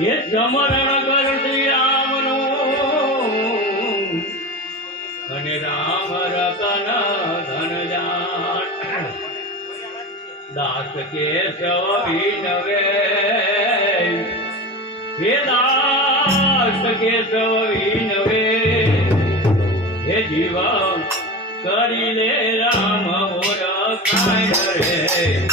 એ સમરણ કરતી રામનું. અને રામ રતન ધન જાન દાસ કેશવ વિનવે. હે દાસ કેશવ વિનવે. હે જીવા કરીને રામ ઓળખાય રે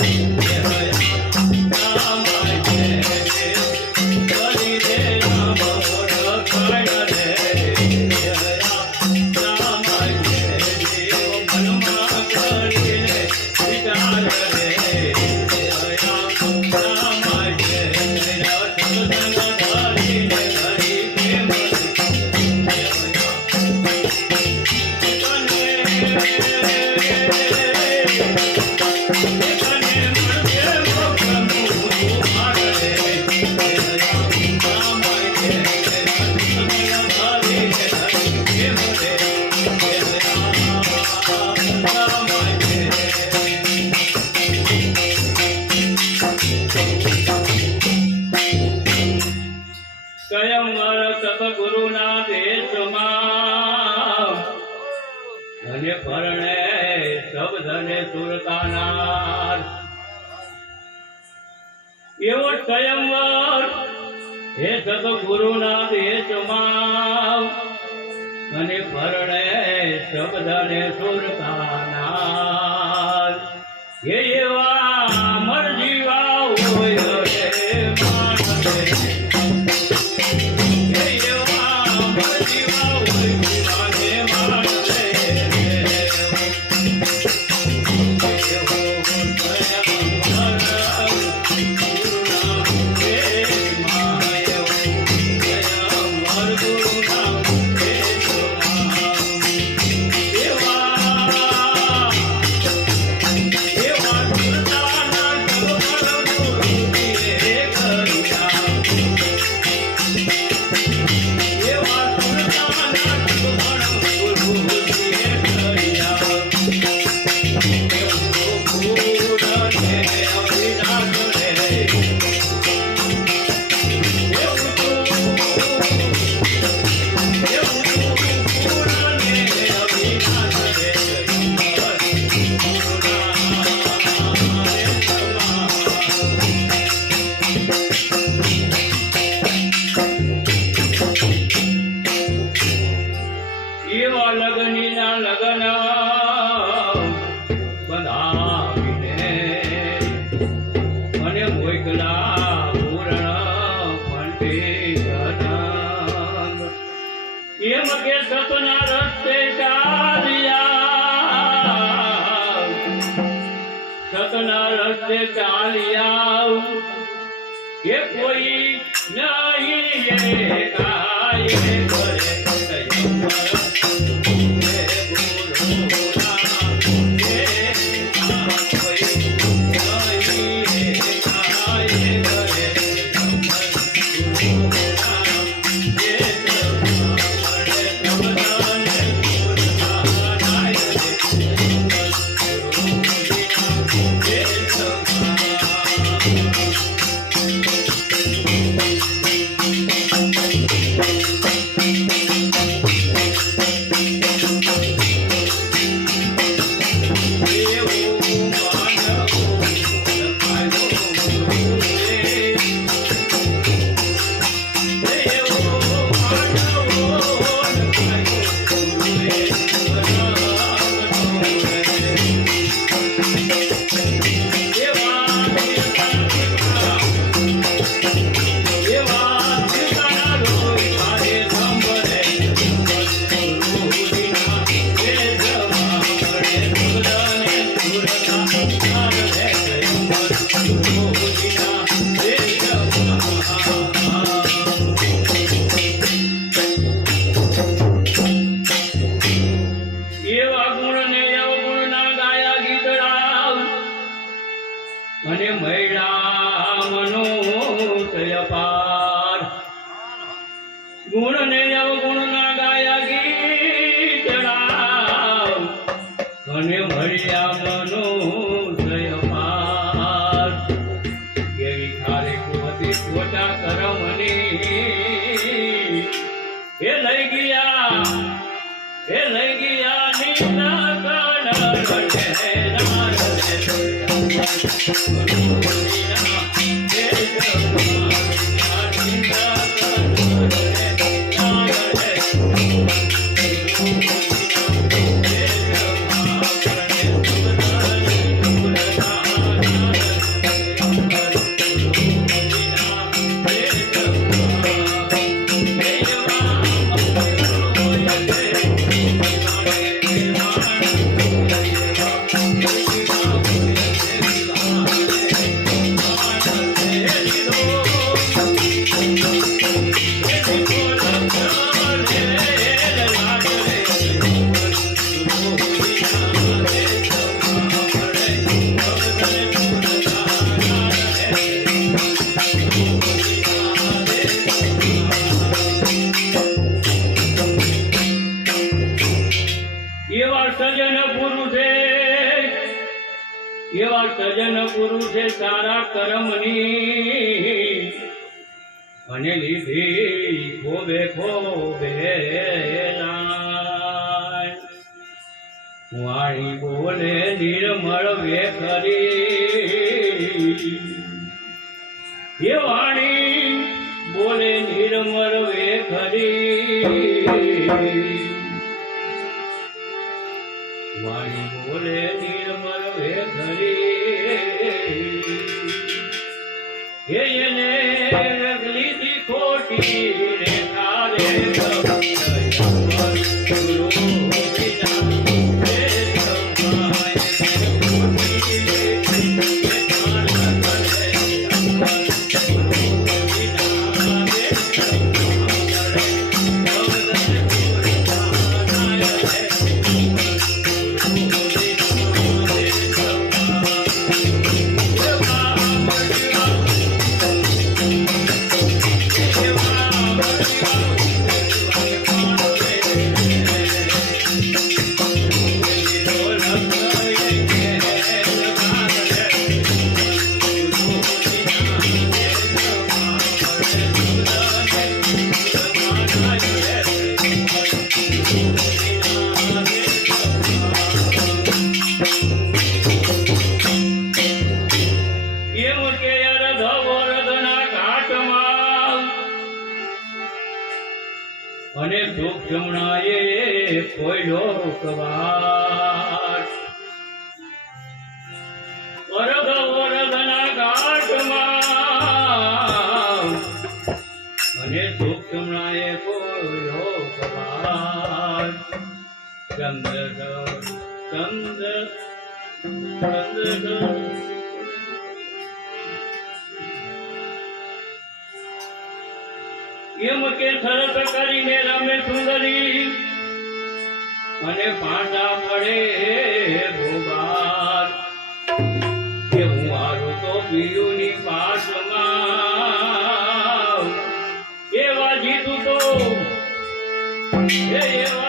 પરણે શબ્દને સુરતાનાર. એવો સ્વયંવર હે સતગુરુના દેશમાં અને પરણે શબ્દને સુરતાનાર. હે એવા સતના રસ્તે ચાલ્યા કે કોઈ નહીં કાય કરે એવા સજન પુરુષે સારા કરમની અને લીધી ખોબે ખોબે. વાણી બોલે નિર્મળ વેખરી એ વાણી, બોલે નિર્મળ વેખરી વાણી બોલે નિર્મળ વેખરી એને લીધી ખોટી. કોયલો કવાટ અરધ વરદના ગાઢમાં દુઃખ જમણાએ કોયલો કવાટ ચંદ્ર ચંદ્ર ચંદ્ર એમ કે સરસ કરીને રમે સુંદરી. અને પાંડા પડે ભોગાર કે હું હારું તો પીયુની પાસમાં એવા જીતું તો એવા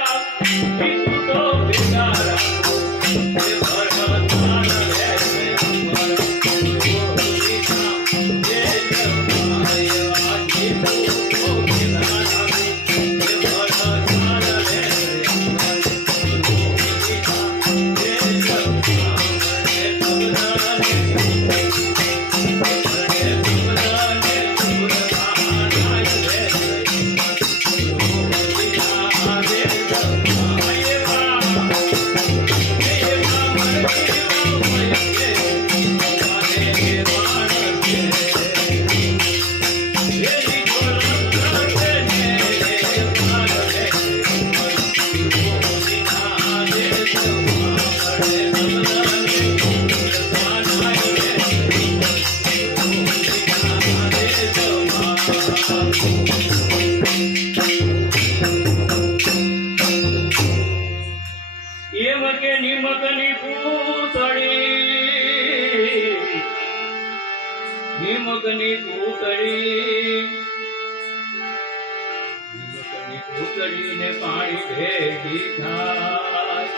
એમ કે નિમકની પૂતળી નિમકની પૂતળી નિમકની પૂતળીને પાણી ભેગી થાય?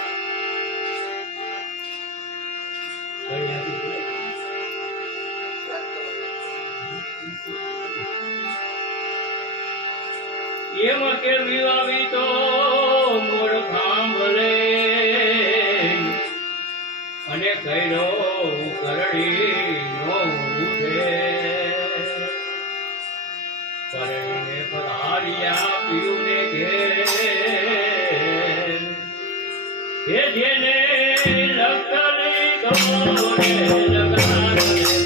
એમ કે વિવાવી તો કર્યો કરડી નો ઉઠે. પરણીને પધાર્યા પિયુને ઘેર. હે જેને દોરે લગાડે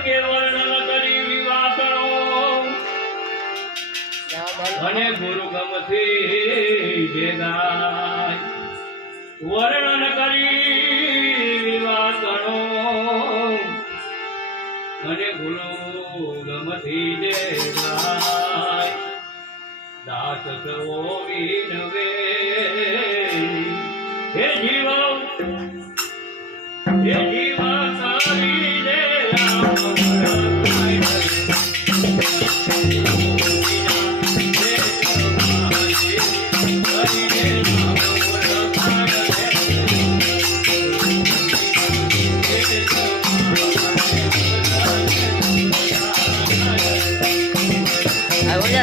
કે વર્ણન કરી વિવાસણો અને ગુરુ ગમથી જે ગાય વર્ણન કરી વાસણો અને ગુરુ ગમથી જે દાસ સવો વિનવે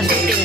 días.